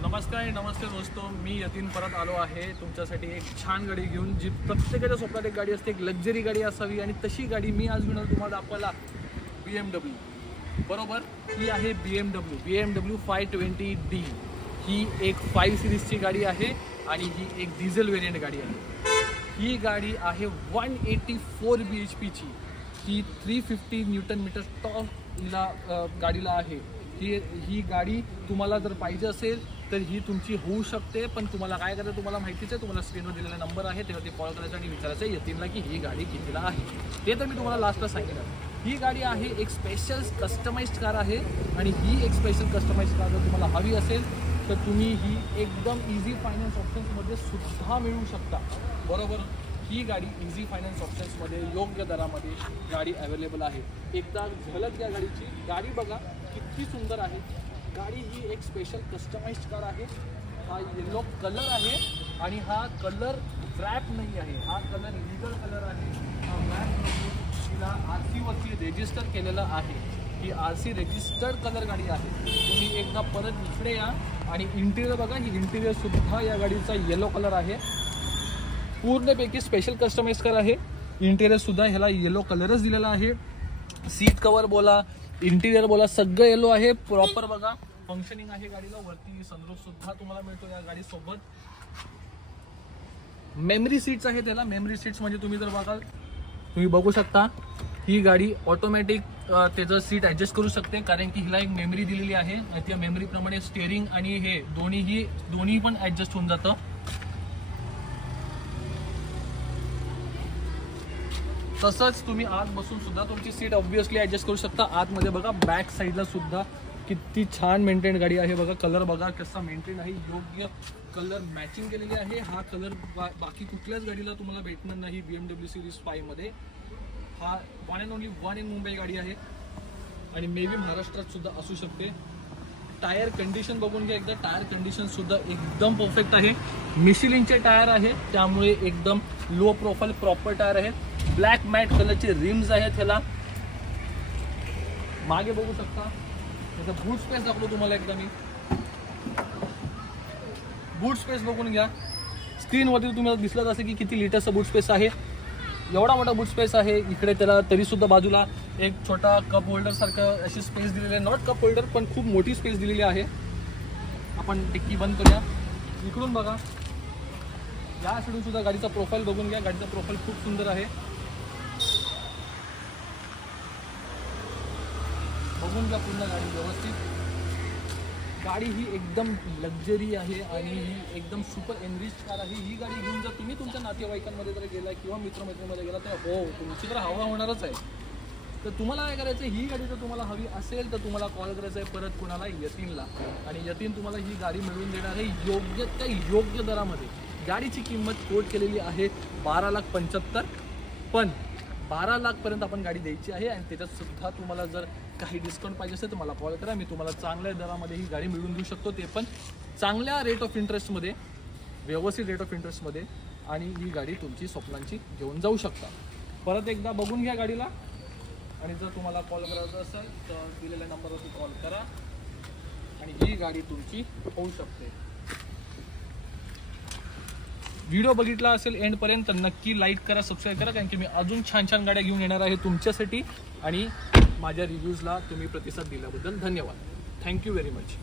नमस्ते दोस्तों, मी यतीन परत आलो आहे तुमच्यासाठी एक छान गाडी घेऊन, जी प्रत्येकाच्या स्वप्नात एक गाडी असते, एक लक्झरी गाडी असावी आणि तशी गाडी मी आज घेऊन तुम्हाला दाखवायला BMW. बरोबर, ही आहे BMW 520D. ही एक 5 सिरीजची गाडी आहे आणि ही एक डिझेल वेरियंट गाडी आहे. ही गाडी आहे 184 BHPची. ही 350 न्यूटन मीटर टॉर्क हिला गाडीला आहे. ही गाडी तुम्हाला जर पाहिजे असेल तर ही तुमची होऊ शकते, पण तुम्हाला काय करायचं तुम्हाला माहितीच आहे. तुम्हाला स्क्रीनवर दिलेला नंबर आहे त्यावरती कॉल करायचा आणि विचारायचं यतीनला की ही गाडी कितीला आहे. ते तर मी तुम्हाला लास्टला सांगितलं. ही गाडी आहे एक स्पेशल कस्टमाइज्ड कार आहे आणि ही एक स्पेशल कस्टमाइज्ड कार जर तुम्हाला हवी असेल तर तुम्ही ही एकदम इझी फायनान्स ऑप्शन्समध्ये सुद्धा मिळवू शकता. बरोबर, ही गाडी इझी फायनान्स ऑप्शन्समध्ये योग्य दरामध्ये गाडी अवेलेबल आहे. एकदा झलक या गाडीची. गाडी बघा किती सुंदर आहे. गाडी ही एक स्पेशल कस्टमाइज्ड कार आहे. हा येलो कलर आहे आणि हा कलर रॅप नाही आहे, हा कलर लीगल कलर आहे. हा रॅप नसून तिला RC वरती रेजिस्टर केलेलं आहे. ही RC रेजिस्टर्ड कलर गाडी आहे. तुम्ही एकदा परत इकडे या आणि इंटिरियर बघा. ही इंटिरियर सुद्धा या गाडीचा येलो कलर आहे. पूर्णपैकी स्पेशल कस्टमाइज कार आहे. इंटिरियर सुद्धा ह्याला येलो कलरच दिलेला आहे. सीट कवर बोला, इंटिरियर बोला, सगळं येलो आहे. प्रॉपर बघा फंक्शनिंग आहे गाडीला. वरती सनरूफ सुद्धा तुम्हाला मिळतो या गाडी सोबत. मेमरी सीट्स आहे त्याला. मेमरी सीट्स म्हणजे तुम्ही जर बघाल, तुम्ही बघू शकता ही गाडी ऑटोमॅटिक त्याचं सीट ॲडजस्ट करू शकते, कारण की हिला एक मेमरी दिलेली आहे. त्या मेमरीप्रमाणे स्टिअरिंग आणि हे दोन्ही पण ॲडजस्ट होऊन जातं. तसंच तुम्ही आत बसून सुद्धा तुमची सीट ऑब्विसली ॲडजस्ट करू शकता. आतमध्ये बघा बॅक साईडला सुद्धा किती छान मेंटेन गाडी आहे. बघा कलर बघा कसा मेंटेन आहे. योग्य कलर मॅचिंग केलेली आहे. हा कलर बाकी कुठल्याच गाडीला तुम्हाला भेटणार नाही BMW सिरीज 5 मध्ये. हा one and only one in Mumbai गाडी आहे आणि मे बी महाराष्ट्रात सुद्धा असू शकते. टायर कंडिशन बघून घ्या एकदा. टायर कंडिशन सुद्धा एकदम परफेक्ट आहे. मिशेलिनचे टायर आहे, त्यामुळे एकदम लो प्रोफाईल प्रॉपर टायर आहे. ब्लॅक मॅट कलरचे रिम्स आहेत ह्याला. मागे बघू शकता त्याचा बूट स्पेस दाखवतो तुम्हाला एकदा मी. बूट स्पेस बघून घ्या. स्क्रीनवरती तुम्हाला दिसलंच असेल की किती लिटरचा बूट स्पेस आहे. एवढा मोठा बूट स्पेस आहे. इकडे त्याला तरी सुद्धा बाजूला एक छोटा कप होल्डर सारखं अशी स्पेस दिलेली आहे. नॉट कप होल्डर पण खूप मोठी स्पेस दिलेली आहे. आपण डिक्की बंद करूया. इकडून बघा, या साईडून सुद्धा गाडीचा प्रोफाईल बघून घ्या. गाडीचा प्रोफाईल खूप सुंदर आहे. बघून घ्या पूर्ण गाडी व्यवस्थित. गाडी ही एकदम लक्झरी आहे आणि ही एकदम सुपर एनरिच्ड कार आहे. ही गाडी घेऊन जर तुम्ही तुमच्या नातेवाईकांमध्ये जर गेला किंवा मित्रमैत्रिणीमध्ये गेला तर हो तुमची तर हवा होणारच आहे. तर तुम्हाला काय करायचं, ही गाडी जर तुम्हाला हवी असेल तर तुम्हाला कॉल करायचा आहे परत कोणाला, यतीनला. आणि यतीन तुम्हाला ही गाडी मिळवून देणार आहे योग्य दरामध्ये. गाडीची किंमत कोट केलेली आहे 12,75,000, पण 12 लाखपर्यंत आपण गाडी द्यायची आहे. आणि त्याच्यात सुद्धा तुम्हाला जर काही डिस्काउंट पाहिजे असेल तर मला कॉल करा. मी तुम्हाला चांगल्या दरामध्ये ही गाडी मिळवून देऊ शकतो, ते पण चांगल्या रेट ऑफ इंटरेस्टमध्ये, व्यवस्थित रेट ऑफ इंटरेस्टमध्ये. आणि ही गाडी तुमची स्वप्नांची घेऊन जाऊ शकता. परत एकदा बघून घ्या गाडीला. आणि जर तुम्हाला कॉल करायचा असेल तर दिलेल्या नंबरवरती कॉल करा आणि ही गाडी तुमची होऊ शकते. व्हिडिओ बघितला असेल एंडपर्यंत तर नक्की लाईक करा, सबस्क्राईब करा, कारण की मी अजून छान छान गाड्या घेऊन येणार आहे तुमच्यासाठी. आणि माझ्या रिव्ह्यूजला तुम्ही प्रतिसाद दिल्याबद्दल धन्यवाद. Thank you very much.